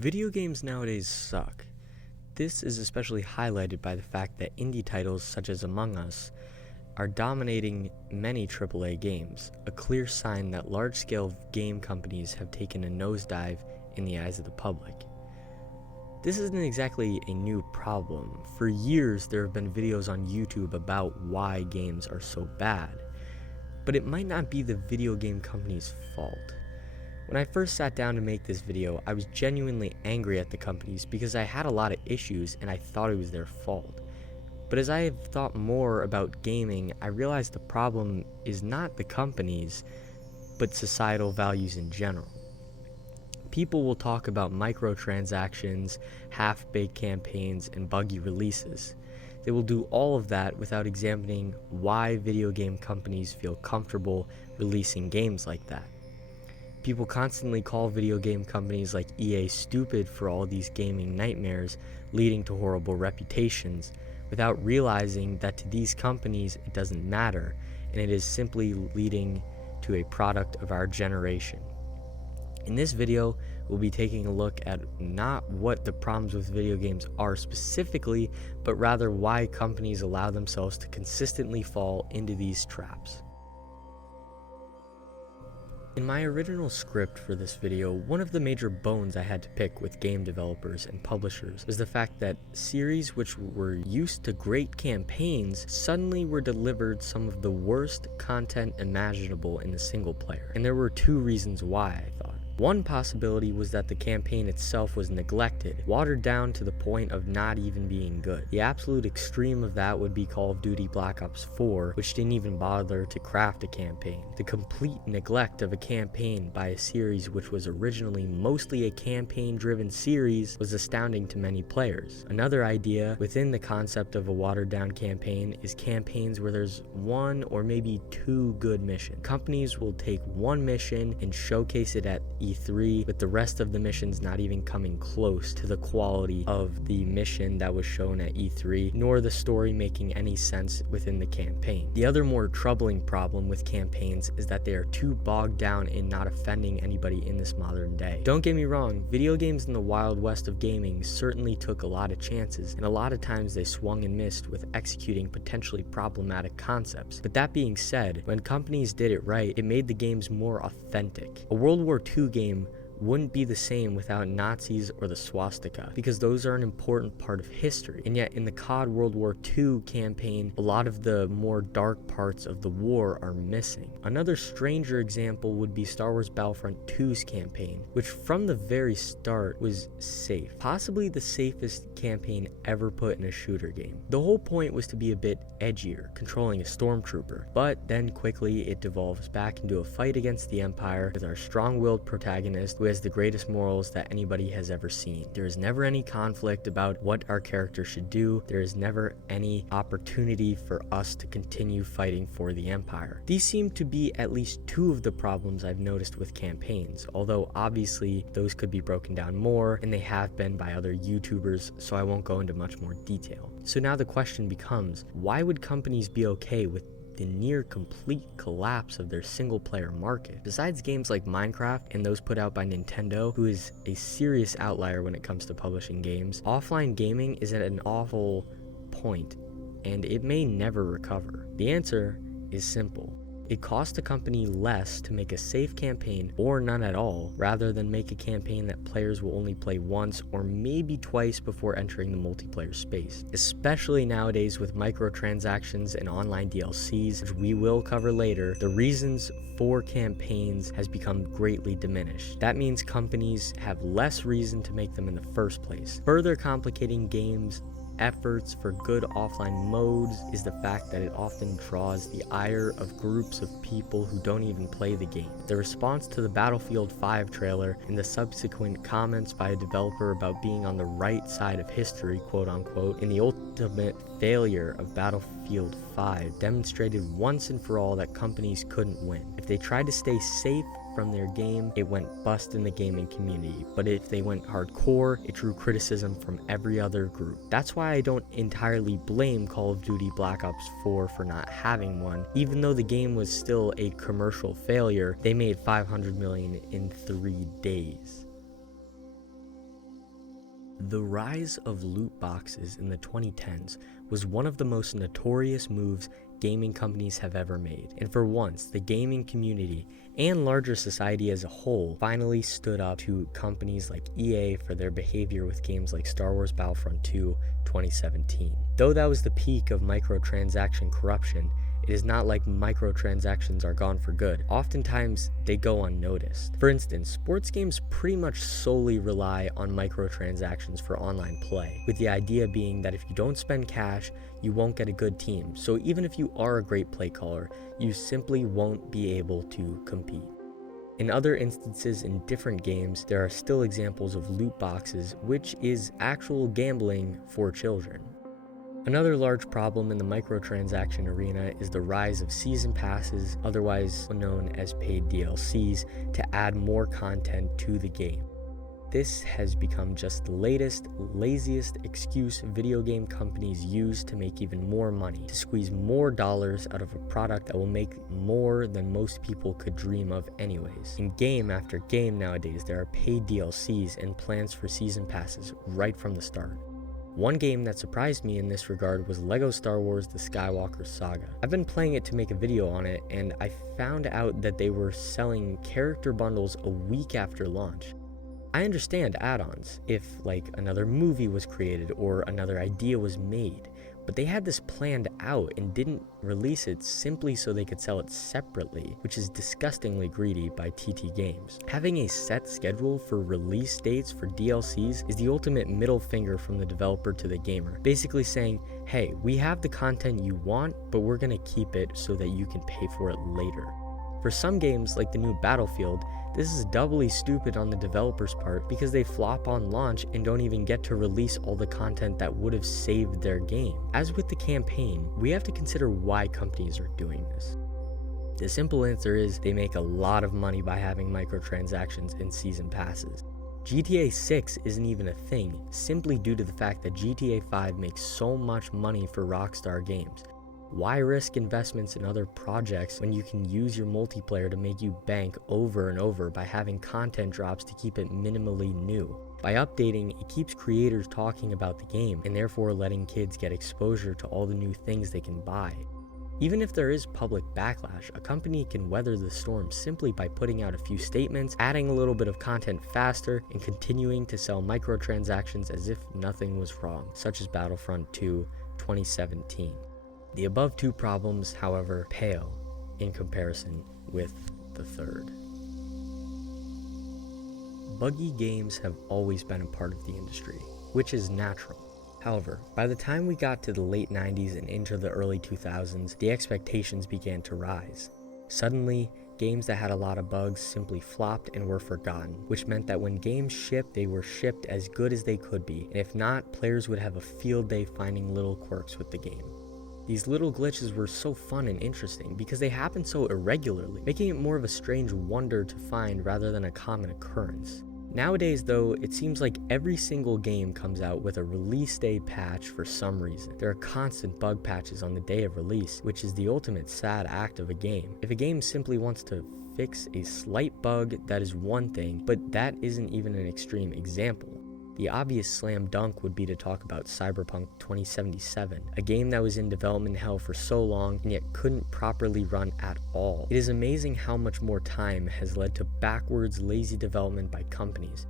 Video games nowadays suck. This is especially highlighted by the fact that indie titles such as Among Us are dominating many AAA games, a clear sign that large-scale game companies have taken a nosedive in the eyes of the public. This isn't exactly a new problem. For years, there have been videos on YouTube about why games are so bad, but it might not be the video game company's fault. When I first sat down to make this video, I was genuinely angry at the companies because I had a lot of issues and I thought it was their fault. But as I have thought more about gaming, I realized the problem is not the companies, but societal values in general. People will talk about microtransactions, half-baked campaigns, and buggy releases. They will do all of that without examining why video game companies feel comfortable releasing games like that. People constantly call video game companies like EA stupid for all these gaming nightmares, leading to horrible reputations, without realizing that to these companies it doesn't matter, and it is simply leading to a product of our generation. In this video, we'll be taking a look at not what the problems with video games are specifically, but rather why companies allow themselves to consistently fall into these traps. In my original script for this video, one of the major bones I had to pick with game developers and publishers was the fact that series which were used to great campaigns suddenly were delivered some of the worst content imaginable in the single player. And there were two reasons why, I thought. One possibility was that the campaign itself was neglected, watered down to the point of not even being good. The absolute extreme of that would be Call of Duty Black Ops 4, which didn't even bother to craft a campaign. The complete neglect of a campaign by a series which was originally mostly a campaign-driven series was astounding to many players. Another idea within the concept of a watered-down campaign is campaigns where there's one or maybe two good missions. Companies will take one mission and showcase it at E3, with the rest of the missions not even coming close to the quality of the mission that was shown at E3, nor the story making any sense within the campaign. The other more troubling problem with campaigns is that they are too bogged down in not offending anybody in this modern day. Don't get me wrong, video games in the Wild West of gaming certainly took a lot of chances, and a lot of times they swung and missed with executing potentially problematic concepts. But that being said, when companies did it right, it made the games more authentic. A World War II game wouldn't be the same without Nazis or the swastika, because those are an important part of history. And yet in the COD World War II campaign, a lot of the more dark parts of the war are missing. Another stranger example would be Star Wars Battlefront 2's campaign, which from the very start was safe. Possibly the safest campaign ever put in a shooter game. The whole point was to be a bit edgier, controlling a stormtrooper, but then quickly it devolves back into a fight against the Empire with our strong-willed protagonist who has the greatest morals that anybody has ever seen. There is never any conflict about what our character should do. There is never any opportunity for us to continue fighting for the Empire. These seem to be at least two of the problems I've noticed with campaigns, although obviously those could be broken down more, and they have been by other YouTubers, so I won't go into much more detail. So now the question becomes, why would companies be okay with the near complete collapse of their single player market? Besides games like Minecraft and those put out by Nintendo, who is a serious outlier when it comes to publishing games, offline gaming is at an awful point, and it may never recover. The answer is simple. It costs a company less to make a safe campaign, or none at all, rather than make a campaign that players will only play once or maybe twice before entering the multiplayer space. Especially nowadays with microtransactions and online DLCs, which we will cover later, the reasons for campaigns has become greatly diminished. That means companies have less reason to make them in the first place. Further complicating games' efforts for good offline modes is the fact that it often draws the ire of groups of people who don't even play the game. The response to the Battlefield 5 trailer and the subsequent comments by a developer about being on the right side of history, quote unquote, and the ultimate failure of Battlefield 5 demonstrated once and for all that companies couldn't win. If they tried to stay safe from their game, it went bust in the gaming community, but if they went hardcore, it drew criticism from every other group. That's why I don't entirely blame Call of Duty Black Ops 4 for not having one. Even though the game was still a commercial failure, they made $500 million in 3 days. The rise of loot boxes in the 2010s was one of the most notorious moves gaming companies have ever made, and for once, the gaming community and larger society as a whole finally stood up to companies like EA for their behavior with games like Star Wars Battlefront 2 2017. Though that was the peak of microtransaction corruption, it is not like microtransactions are gone for good. Oftentimes, they go unnoticed. For instance, sports games pretty much solely rely on microtransactions for online play, with the idea being that if you don't spend cash, you won't get a good team. So even if you are a great play caller, you simply won't be able to compete. In other instances in different games, there are still examples of loot boxes, which is actual gambling for children. Another large problem in the microtransaction arena is the rise of season passes, otherwise known as paid DLCs, to add more content to the game. This has become just the latest, laziest excuse video game companies use to make even more money, to squeeze more dollars out of a product that will make more than most people could dream of anyways. In game after game nowadays, there are paid DLCs and plans for season passes right from the start. One game that surprised me in this regard was LEGO Star Wars The Skywalker Saga. I've been playing it to make a video on it, and I found out that they were selling character bundles a week after launch. I understand add-ons if like another movie was created or another idea was made, but they had this planned out and didn't release it simply so they could sell it separately, which is disgustingly greedy by TT Games. Having a set schedule for release dates for DLCs is the ultimate middle finger from the developer to the gamer, basically saying, hey, we have the content you want, but we're gonna keep it so that you can pay for it later. For some games, like the new Battlefield, this is doubly stupid on the developer's part because they flop on launch and don't even get to release all the content that would have saved their game. As with the campaign, we have to consider why companies are doing this. The simple answer is they make a lot of money by having microtransactions and season passes. GTA 6 isn't even a thing, simply due to the fact that GTA 5 makes so much money for Rockstar Games. Why risk investments in other projects when you can use your multiplayer to make you bank over and over by having content drops to keep it minimally new? By updating, it keeps creators talking about the game and therefore letting kids get exposure to all the new things they can buy. Even if there is public backlash, a company can weather the storm simply by putting out a few statements, adding a little bit of content faster, and continuing to sell microtransactions as if nothing was wrong, such as Battlefront 2 2017. The above two problems, however, pale in comparison with the third. Buggy games have always been a part of the industry, which is natural. However, by the time we got to the late 90s and into the early 2000s, the expectations began to rise. Suddenly, games that had a lot of bugs simply flopped and were forgotten, which meant that when games shipped, they were shipped as good as they could be, and if not, players would have a field day finding little quirks with the game. These little glitches were so fun and interesting because they happened so irregularly, making it more of a strange wonder to find rather than a common occurrence. Nowadays though, it seems like every single game comes out with a release day patch for some reason. There are constant bug patches on the day of release, which is the ultimate sad act of a game. If a game simply wants to fix a slight bug, that is one thing, but that isn't even an extreme example. The obvious slam dunk would be to talk about Cyberpunk 2077, a game that was in development hell for so long and yet couldn't properly run at all. It is amazing how much more time has led to backwards, lazy development by companies.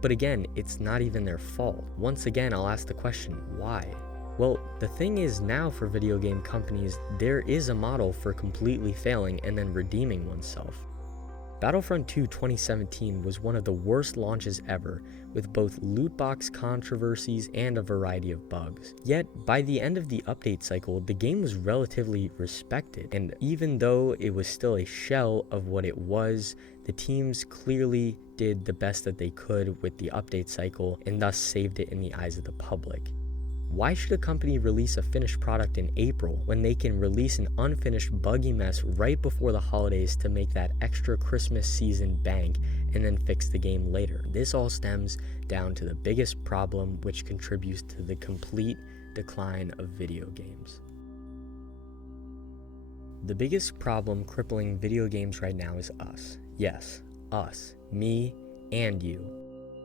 But again, it's not even their fault. Once again, I'll ask the question, why? Well, the thing is now for video game companies, there is a model for completely failing and then redeeming oneself. Battlefront 2 2017 was one of the worst launches ever, with both loot box controversies and a variety of bugs. Yet, by the end of the update cycle, the game was relatively respected, and even though it was still a shell of what it was, the teams clearly did the best that they could with the update cycle and thus saved it in the eyes of the public. Why should a company release a finished product in April when they can release an unfinished buggy mess right before the holidays to make that extra Christmas season bank and then fix the game later? This all stems down to the biggest problem which contributes to the complete decline of video games. The biggest problem crippling video games right now is us. Yes, us, me and you.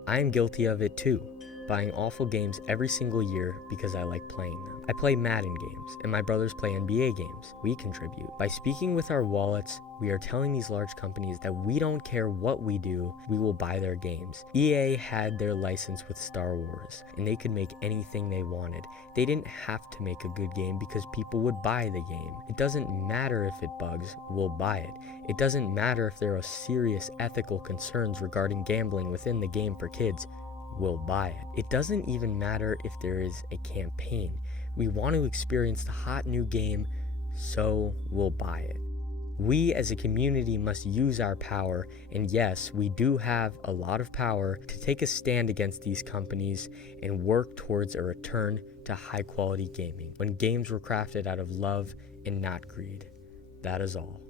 I am guilty of it too. buying awful games every single year because I like playing them. I play Madden games, and my brothers play NBA games. We contribute. By speaking with our wallets, we are telling these large companies that we don't care what we do, we will buy their games. EA had their license with Star Wars, and they could make anything they wanted. They didn't have to make a good game because people would buy the game. It doesn't matter if it bugs, we'll buy it. It doesn't matter if there are serious ethical concerns regarding gambling within the game for kids, we'll buy it. It doesn't even matter if there is a campaign. We want to experience the hot new game, so we'll buy it. We as a community must use our power, and yes, we do have a lot of power to take a stand against these companies and work towards a return to high quality gaming, when games were crafted out of love and not greed. That is all.